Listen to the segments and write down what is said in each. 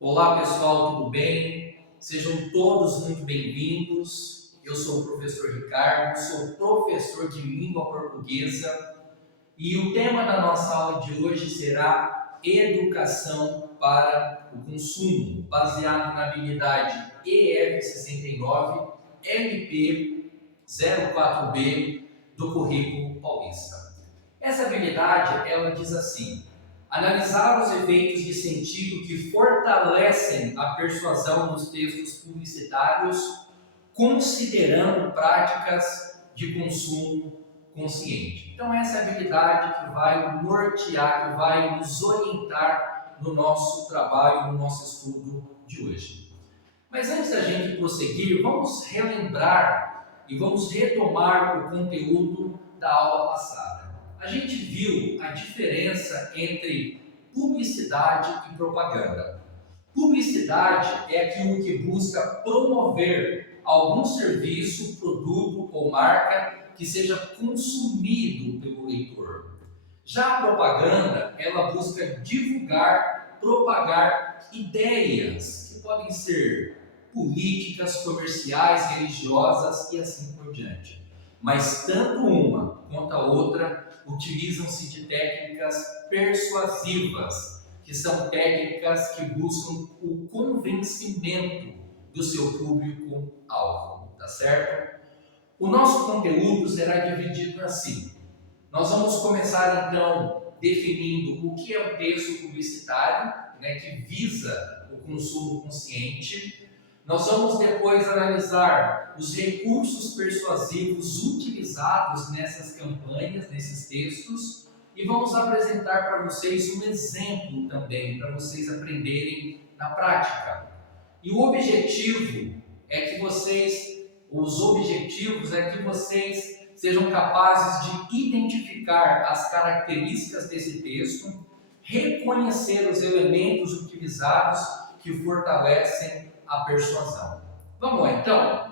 Olá pessoal, tudo bem? Sejam todos muito bem-vindos. Eu sou o professor Ricardo, sou professor de língua portuguesa e o tema da nossa aula de hoje será Educação para o Consumo, baseado na habilidade EF69 MP 04B do Currículo Paulista. Essa habilidade, ela diz assim: analisar os efeitos de sentido que fortalecem a persuasão nos textos publicitários, considerando práticas de consumo consciente. Então, essa é a habilidade que vai nortear, que vai nos orientar no nosso trabalho, no nosso estudo de hoje. Mas antes da gente prosseguir, vamos relembrar e vamos retomar o conteúdo da aula passada. A gente viu a diferença entre publicidade e propaganda. Publicidade é aquilo que busca promover algum serviço, produto ou marca que seja consumido pelo leitor. Já a propaganda, ela busca divulgar, propagar ideias que podem ser políticas, comerciais, religiosas e assim por diante. Mas tanto uma quanto a outra utilizam-se de técnicas persuasivas, que são técnicas que buscam o convencimento do seu público-alvo, tá certo? O nosso conteúdo será dividido assim. Nós vamos começar então definindo o que é um texto publicitário, que visa o consumo consciente. Nós vamos depois analisar os recursos persuasivos utilizados nessas campanhas, nesses textos, e vamos apresentar para vocês um exemplo também, para vocês aprenderem na prática. E o objetivo é que vocês sejam capazes de identificar as características desse texto, reconhecer os elementos utilizados que fortalecem a persuasão. Vamos lá então?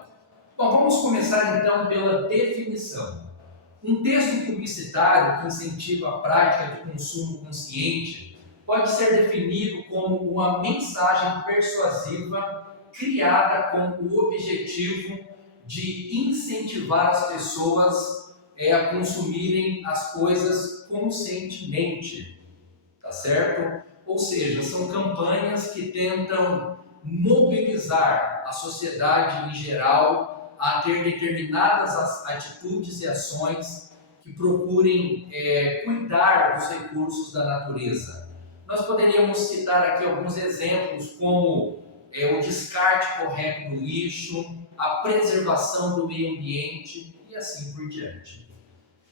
Bom, vamos começar então pela definição. Um texto publicitário que incentiva a prática de consumo consciente pode ser definido como uma mensagem persuasiva criada com o objetivo de incentivar as pessoas a consumirem as coisas conscientemente, tá certo? Ou seja, são campanhas que tentam mobilizar a sociedade em geral a ter determinadas atitudes e ações que procurem cuidar dos recursos da natureza. Nós poderíamos citar aqui alguns exemplos como o descarte correto do lixo, a preservação do meio ambiente e assim por diante.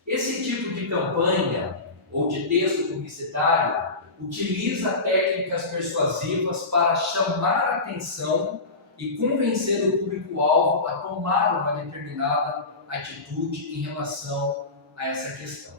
Esse tipo de campanha ou de texto publicitário utiliza técnicas persuasivas para chamar a atenção e convencer o público-alvo a tomar uma determinada atitude em relação a essa questão.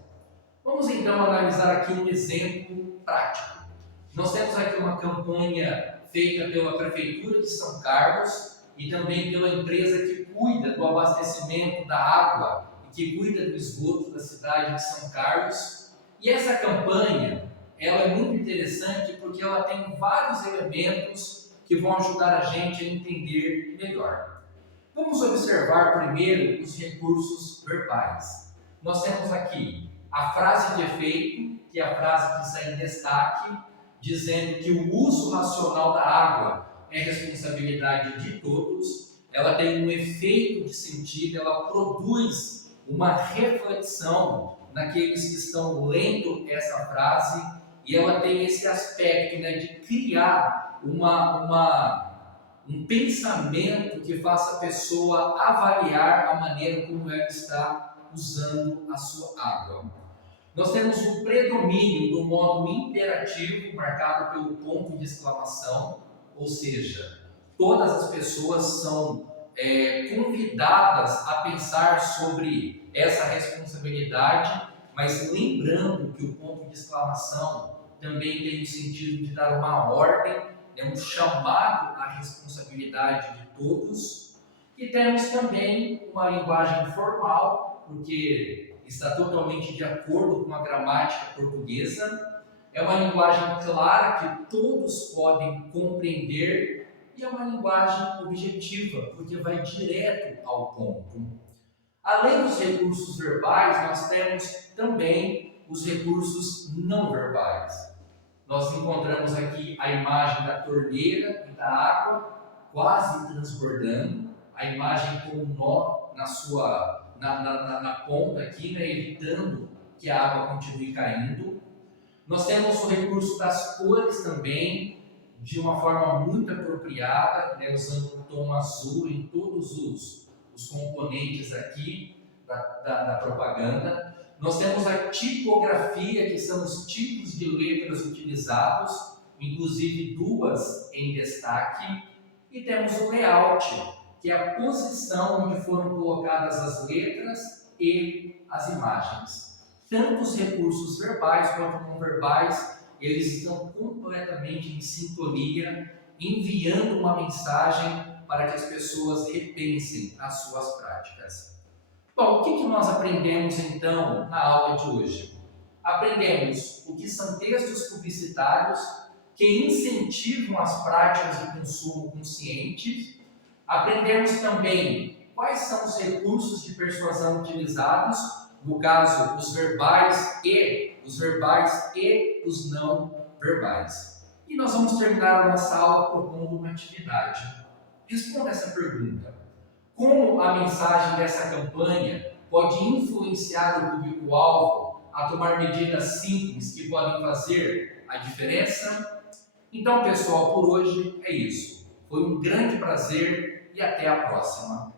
Vamos então analisar aqui um exemplo prático. Nós temos aqui uma campanha feita pela Prefeitura de São Carlos e também pela empresa que cuida do abastecimento da água e que cuida do esgoto da cidade de São Carlos. E essa campanha, ela é muito interessante porque ela tem vários elementos que vão ajudar a gente a entender melhor. Vamos observar primeiro os recursos verbais. Nós temos aqui a frase de efeito, que é a frase que está em destaque, dizendo que o uso racional da água é responsabilidade de todos. Ela tem um efeito de sentido, ela produz uma reflexão naqueles que estão lendo essa frase e ela tem esse aspecto de criar um pensamento que faça a pessoa avaliar a maneira como ela está usando a sua água. Nós temos o predomínio do modo imperativo, marcado pelo ponto de exclamação, ou seja, todas as pessoas são convidadas a pensar sobre essa responsabilidade, mas lembrando que o ponto de exclamação também tem o sentido de dar uma ordem, um chamado à responsabilidade de todos. E temos também uma linguagem formal, porque está totalmente de acordo com a gramática portuguesa. é uma linguagem clara que todos podem compreender e é uma linguagem objetiva, porque vai direto ao ponto. Além dos recursos verbais, nós temos também os recursos não verbais. Nós encontramos aqui a imagem da torneira e da água quase transbordando, a imagem com um nó na ponta aqui, né, evitando que a água continue caindo. Nós temos o recurso das cores também, de uma forma muito apropriada, né, usando um tom azul em todos os componentes aqui da propaganda. Nós temos a tipografia, que são os tipos de letras utilizados, inclusive duas em destaque. E temos o layout, que é a posição onde foram colocadas as letras e as imagens. Tanto os recursos verbais quanto não verbais, eles estão completamente em sintonia, enviando uma mensagem para que as pessoas repensem as suas práticas. Bom, o que nós aprendemos então na aula de hoje? Aprendemos o que são textos publicitários que incentivam as práticas de consumo consciente. Aprendemos também quais são os recursos de persuasão utilizados, no caso, os verbais e os não verbais. E nós vamos terminar a nossa aula propondo uma atividade. Responda essa pergunta. Como a mensagem dessa campanha pode influenciar o público-alvo a tomar medidas simples que podem fazer a diferença? Então, pessoal, por hoje é isso. Foi um grande prazer e até a próxima.